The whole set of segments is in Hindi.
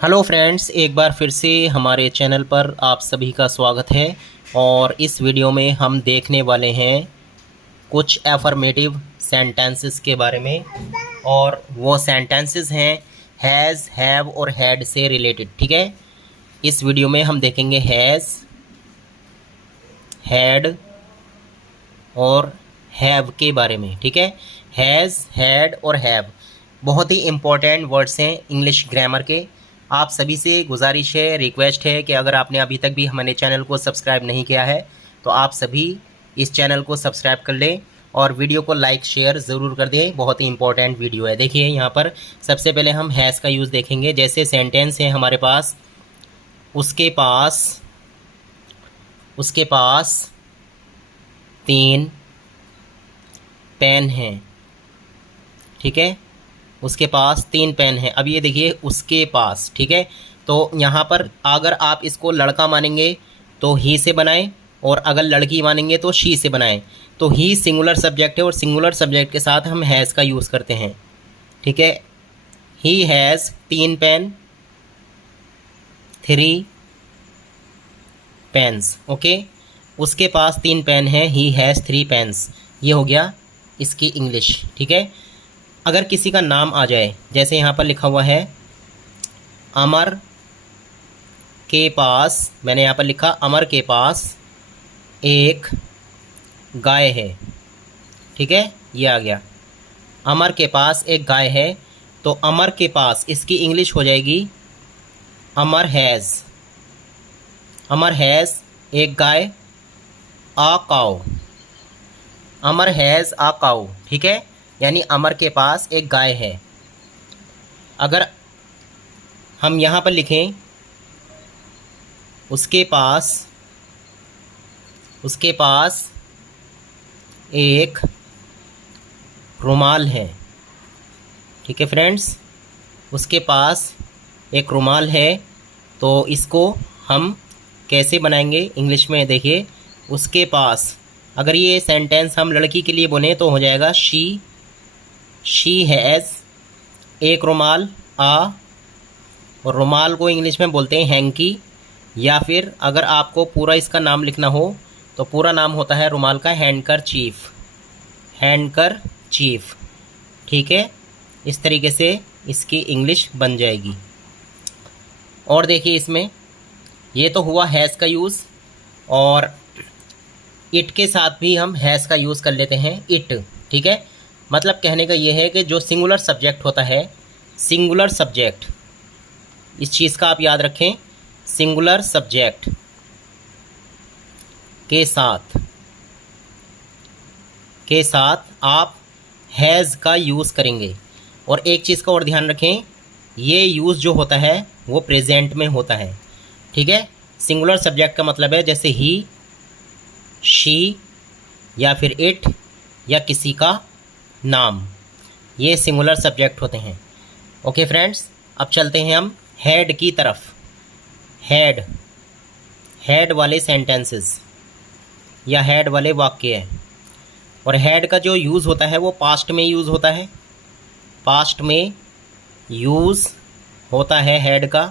हेलो फ्रेंड्स, एक बार फिर से हमारे चैनल पर आप सभी का स्वागत है। और इस वीडियो में हम देखने वाले हैं कुछ एफर्मेटिव सेंटेंसेस के बारे में। और वो सेंटेंसेस हैं हैज़, हैव और हैड से रिलेटेड। ठीक है, इस वीडियो में हम देखेंगे हैज़, हैड और हैव के बारे में। ठीक है, हैज़, हैड और हैव बहुत ही इम्पोर्टेंट वर्ड्स हैं इंग्लिश ग्रामर के। आप सभी से गुजारिश है, रिक्वेस्ट है कि अगर आपने अभी तक भी हमारे चैनल को सब्सक्राइब नहीं किया है तो आप सभी इस चैनल को सब्सक्राइब कर लें और वीडियो को लाइक शेयर ज़रूर कर दें। बहुत ही इंपॉर्टेंट वीडियो है। देखिए यहाँ पर सबसे पहले हम हैज़ का यूज़ देखेंगे। जैसे सेंटेंस है हमारे पास, उसके पास, उसके पास 3 पेन हैं। ठीक है, उसके पास 3 पेन हैं। अब ये देखिए उसके पास। ठीक है, तो यहाँ पर अगर आप इसको लड़का मानेंगे तो ही से बनाएं और अगर लड़की मानेंगे तो शी से बनाएं। तो ही सिंगुलर सब्जेक्ट है और सिंगुलर सब्जेक्ट के साथ हम हैज़ का यूज़ करते हैं। ठीक है, he has 3 pen, 3 pens. Okay, उसके पास 3 पेन हैं, ही हैज़ 3 पेन्स। ये हो गया इसकी इंग्लिश। ठीक है, अगर किसी का नाम आ जाए, जैसे यहाँ पर लिखा हुआ है अमर के पास, मैंने यहाँ पर लिखा अमर के पास एक गाय है। ठीक है, ये आ गया अमर के पास एक गाय है। तो अमर के पास इसकी इंग्लिश हो जाएगी अमर हैज़। अमर हैज़ एक गाय, आ काऊ। अमर हैज़ आ काऊ। ठीक है, यानी अमर के पास एक गाय है। अगर हम यहाँ पर लिखें उसके पास, उसके पास एक रुमाल है। ठीक है फ्रेंड्स, उसके पास एक रुमाल है। तो इसको हम कैसे बनाएंगे इंग्लिश में? देखिए उसके पास, अगर ये सेंटेंस हम लड़की के लिए बोलें तो हो जाएगा शी हैज़ एक रुमाल आ, और रुमाल को इंग्लिश में बोलते हैं हैंकी। या फिर अगर आपको पूरा इसका नाम लिखना हो तो पूरा नाम होता है रुमाल का हैंडकरचीफ, हैंडकरचीफ। ठीक है, इस तरीके से इसकी इंग्लिश बन जाएगी। और देखिए इसमें ये तो हुआ हैज़ का यूज़, और इट के साथ भी हम हैज़ का यूज़ कर लेते हैं, इट। ठीक है, मतलब कहने का ये है कि जो सिंगुलर सब्जेक्ट होता है, सिंगुलर सब्जेक्ट, इस चीज़ का आप याद रखें, सिंगुलर सब्जेक्ट के साथ आप हैज़ का यूज़ करेंगे। और एक चीज़ का और ध्यान रखें, ये यूज़ जो होता है वो प्रेजेंट में होता है। ठीक है, सिंगुलर सब्जेक्ट का मतलब है जैसे ही, शी या फिर इट या किसी का नाम, ये सिंगुलर सब्जेक्ट होते हैं। ओके फ्रेंड्स, अब चलते हैं हम हैड की तरफ। हैड, हैड वाले सेंटेंसेस या हैड वाले वाक्य है। और हैड का जो यूज़ होता है वो पास्ट में यूज़ होता है, पास्ट में यूज़ होता है हैड का।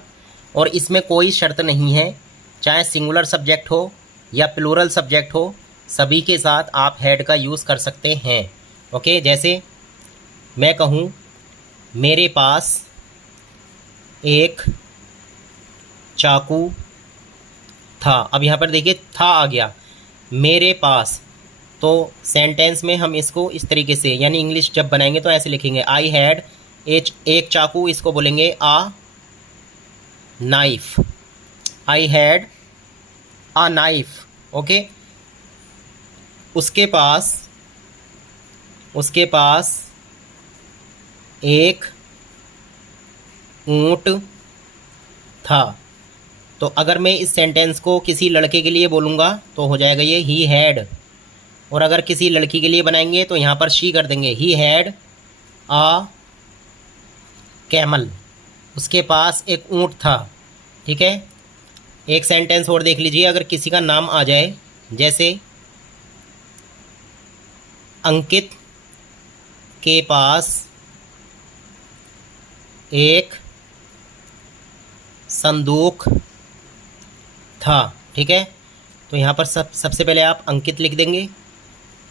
और इसमें कोई शर्त नहीं है, चाहे सिंगुलर सब्जेक्ट हो या प्लूरल सब्जेक्ट हो, सभी के साथ आप हैड का यूज़ कर सकते हैं। ओके, जैसे मैं कहूँ मेरे पास एक चाकू था। अब यहाँ पर देखिए था आ गया, मेरे पास। तो सेंटेंस में हम इसको इस तरीके से, यानी इंग्लिश जब बनाएंगे तो ऐसे लिखेंगे आई हैड एक चाकू, इसको बोलेंगे a knife. I had a knife. Okay, उसके पास, उसके पास एक ऊंट था। तो अगर मैं इस सेंटेंस को किसी लड़के के लिए बोलूँगा तो हो जाएगा ये ही हैड। और अगर किसी लड़की के लिए बनाएंगे तो यहाँ पर शी कर देंगे, ही हैड आ कैमल। उसके पास एक ऊंट था। ठीक है, एक सेंटेंस और देख लीजिए, अगर किसी का नाम आ जाए, जैसे अंकित के पास एक संदूक था। ठीक है, तो यहाँ पर सबसे पहले आप अंकित लिख देंगे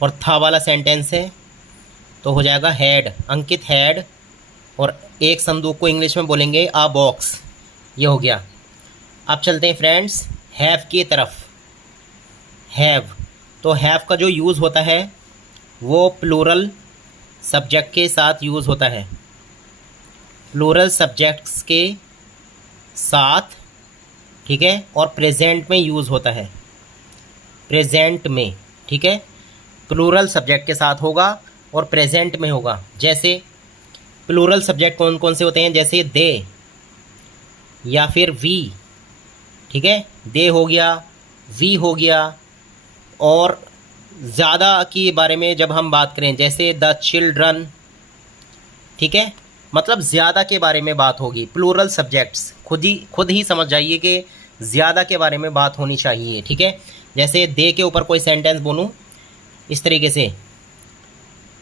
और था वाला सेंटेंस है तो हो जाएगा हैड, अंकित हैड, और एक संदूक को इंग्लिश में बोलेंगे आ बॉक्स। ये हो गया। अब चलते हैं फ्रेंड्स हैव की तरफ। हैव, तो हैव का जो यूज़ होता है वो प्लूरल सब्जेक्ट के साथ यूज़ होता है, प्लूरल सब्जेक्ट्स के साथ। ठीक है, और प्रेजेंट में यूज़ होता है, प्रेजेंट में। ठीक है, प्लूरल सब्जेक्ट के साथ होगा और प्रेजेंट में होगा। जैसे प्लूरल सब्जेक्ट कौन कौन से होते हैं, जैसे दे या फिर वी। ठीक है, दे हो गया, वी हो गया। और ज़्यादा के बारे में जब हम बात करें जैसे द चिल्ड्रन। ठीक है, मतलब ज़्यादा के बारे में बात होगी। प्लूरल सब्जेक्ट्स खुद ही समझ जाइए कि ज़्यादा के बारे में बात होनी चाहिए। ठीक है, जैसे दे के ऊपर कोई सेंटेंस बोलूँ इस तरीके से,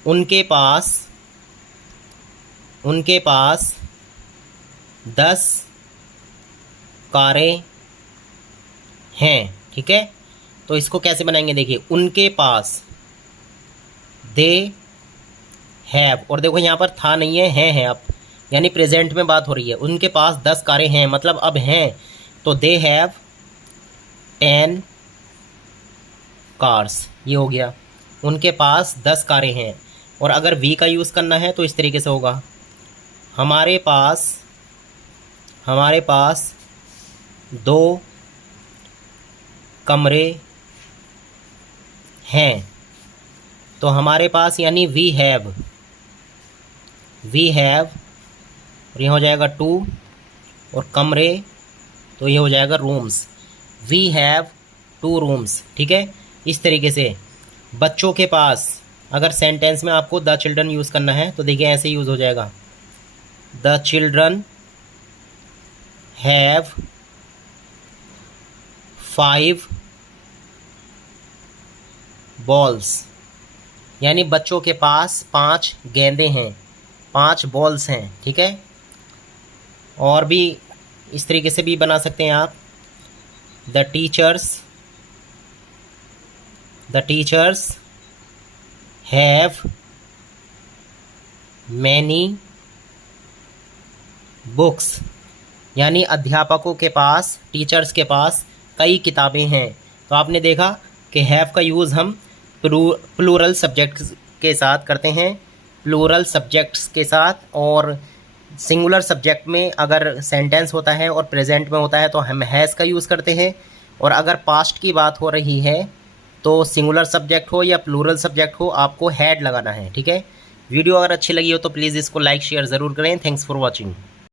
उनके पास 10 कारें हैं। ठीक है, तो इसको कैसे बनाएंगे, देखिए उनके पास, दे हैव, और देखो यहाँ पर था नहीं है अब, यानी प्रेजेंट में बात हो रही है। उनके पास 10 कारें हैं, मतलब अब हैं, तो दे हैव 10 कार्स। ये हो गया, उनके पास 10 कारें हैं। और अगर वी का यूज़ करना है तो इस तरीके से होगा, हमारे पास 2 कमरे हैं। तो हमारे पास यानी वी हैव, और ये हो जाएगा 2, और कमरे तो ये हो जाएगा रूम्स। We have 2 rooms. ठीक है, इस तरीके से। बच्चों के पास, अगर सेंटेंस में आपको द चिल्ड्रन यूज़ करना है तो देखिए ऐसे यूज़ हो जाएगा, द चिल्ड्रन हैव 5 बॉल्स, यानी बच्चों के पास 5 गेंदें हैं, 5 बॉल्स हैं। ठीक है, और भी इस तरीके से भी बना सकते हैं आप, the teachers have many books, यानी अध्यापकों के पास, टीचर्स के पास कई किताबें हैं। तो आपने देखा कि हैव का यूज़ हम प्लूरल सब्जेक्ट्स के साथ करते हैं, प्लूरल सब्जेक्ट्स के साथ। और सिंगुलर सब्जेक्ट में अगर सेंटेंस होता है और प्रेजेंट में होता है तो हम हैज़ का यूज़ करते हैं। और अगर पास्ट की बात हो रही है तो सिंगुलर सब्जेक्ट हो या प्लूरल सब्जेक्ट हो, आपको हैड लगाना है। ठीक है, वीडियो अगर अच्छी लगी हो तो प्लीज़ इसको लाइक शेयर ज़रूर करें। Thanks for watching.